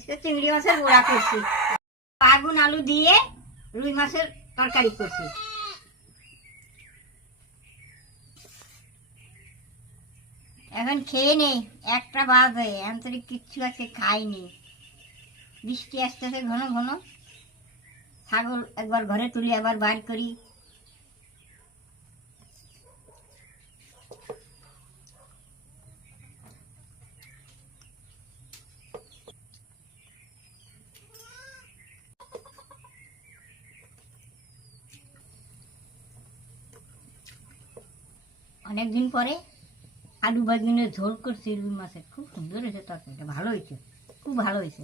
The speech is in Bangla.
আজকে চিংড়ি মাছের বড়া করছি, আগুন আলু দিয়ে রুই মাছের তরকারি করছি। এখন খেয়ে নেই, 1টা বাজে, আন্তরিক কিচ্ছু আজকে খাইনি। বৃষ্টি আসতেছে ঘন ঘন, ছাগল একবার ঘরে তুলি আবার বার করি। অনেকদিন পরে আলু বেগুনের ঝোল করছি রুই মাছের, খুব সুন্দর হয়েছে তরকারিটা, ভালো হয়েছে, খুব ভালো হয়েছে।